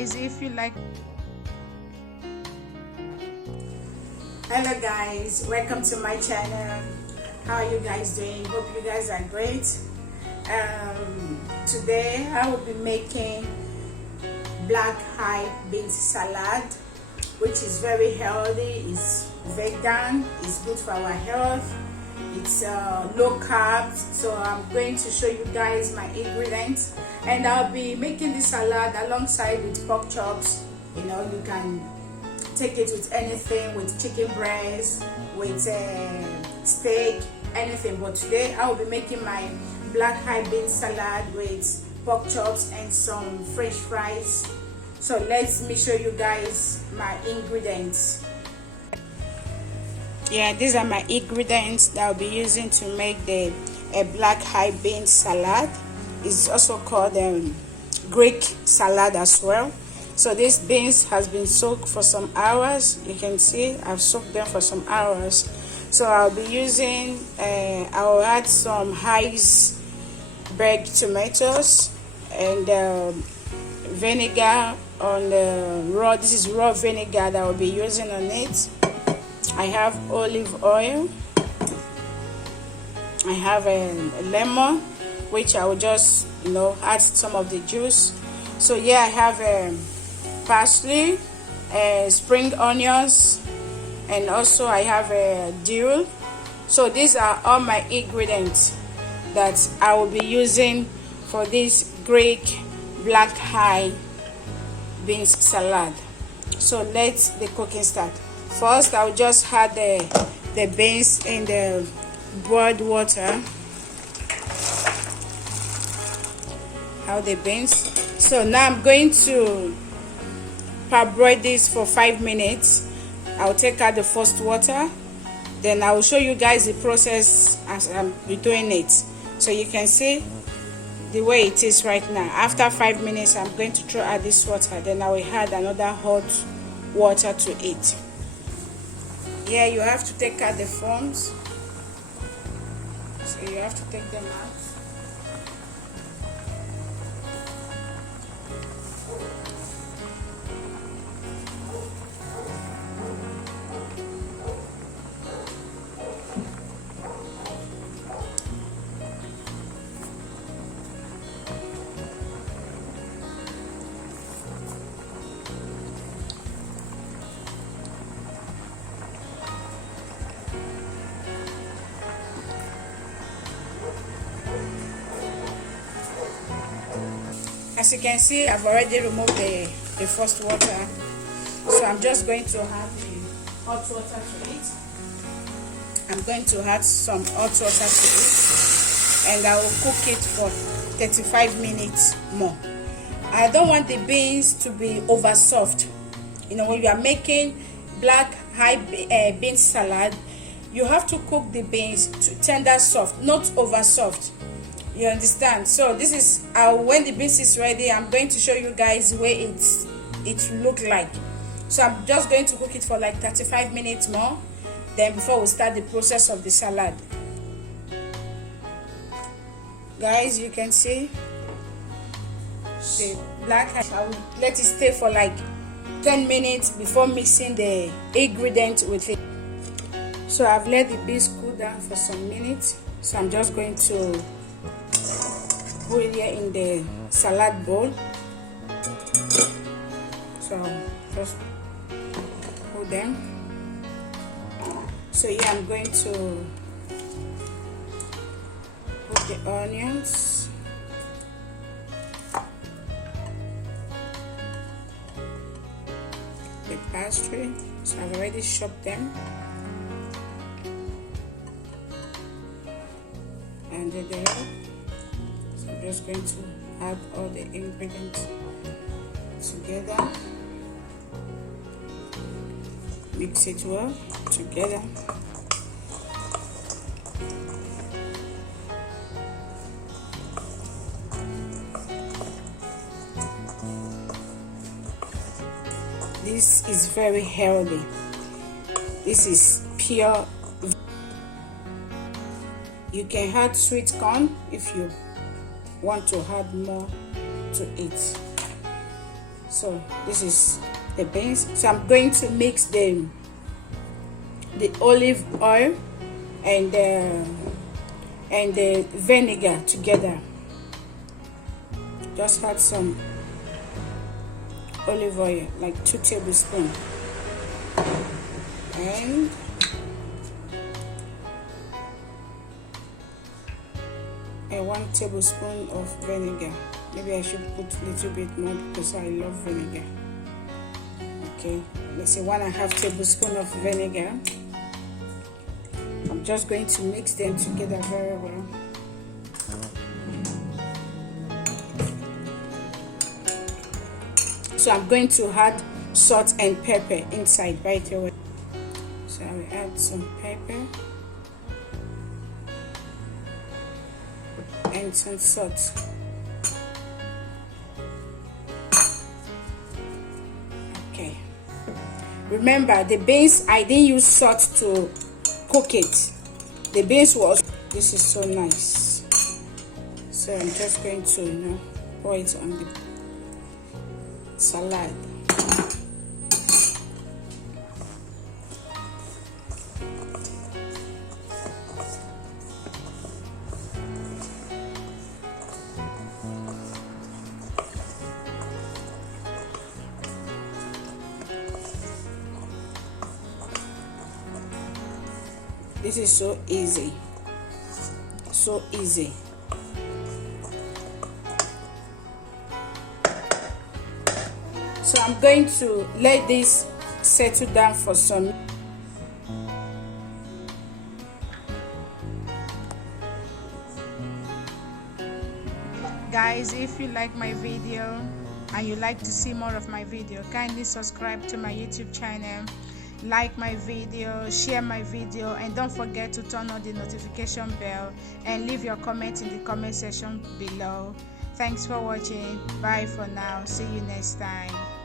guys, if you like. Hello guys, welcome to my channel. How are you guys doing? Hope you guys are great. Today I will be making black-eyed beans salad, which is very healthy. It's vegan, it's good for our health, it's low carbs. So I'm going to show you guys my ingredients, and I'll be making this salad alongside with pork chops. You know, you can take it with anything, with chicken breast, with steak, anything. But today I will be making my black-eyed beans salad with pork chops and some french fries. So let me show you guys my ingredients. Yeah, these are my ingredients that I'll be using to make the black-eyed beans salad. It's also called Greek salad as well. So this beans has been soaked for some hours. You can see I've soaked them for some hours. So I'll be using, I'll add some Iceberg tomatoes and vinegar on the raw. This is raw vinegar that I'll be using on it. I have olive oil. I have a lemon, which I will just, add some of the juice. So yeah, I have parsley, spring onions, and also I have dill. So these are all my ingredients that I will be using for this Greek black-eyed beans salad. So let's the cooking start. First, I'll just add the beans in the boiled water. Add the beans. So now I'm going to parboil this for 5 minutes. I'll take out the first water, then I will show you guys the process as I'm doing it, so you can see the way it is right now. After 5 minutes, I'm going to throw out this water, then I will add another hot water to it. Yeah, you have to take out the foams, so you have to take them out. As you can see, I've already removed the first water, so I'm just going to add the hot water to it. I'm going to add some hot water to it, and I will cook it for 35 minutes more. I don't want the beans to be over soft. When you are making black-eyed beans salad, you have to cook the beans to tender soft, not over soft. You understand? So this is when the beans is ready, I'm going to show you guys the way it look like. So I'm just going to cook it for like 35 minutes more, then before we start the process of the salad. Guys, you can see the black. I will let it stay for like 10 minutes before mixing the ingredient with it. So I've let the beans cool down for some minutes, so I'm just going to put it here in the salad bowl. So just put them. So yeah, I'm going to put the onions, the parsley. So I've already chopped them, and the dill. So I'm just going to add all the ingredients together, mix it well together. This is very healthy. This is pure. You can add sweet corn if you want to add more to it. So this is the beans. So I'm going to mix the olive oil and the vinegar together. Just add some olive oil, like 2 tablespoons, and and 1 tablespoon of vinegar. Maybe I should put a little bit more because I love vinegar. Okay, let's say 1.5 tablespoon of vinegar. I'm just going to mix them together very well. So I'm going to add salt and pepper inside right away. So I will add some pepper and some salt. Okay. Remember, the beans, I didn't use salt to cook it. The beans was, this is so nice. So I'm just going to, pour it on the salad. This is so easy. So easy. So I'm going to let this settle down for some. Guys, if you like my video and you like to see more of my video, kindly subscribe to my YouTube channel, like my video, share my video, and don't forget to turn on the notification bell and leave your comment in the comment section below. Thanks for watching. Bye for now. See you next time.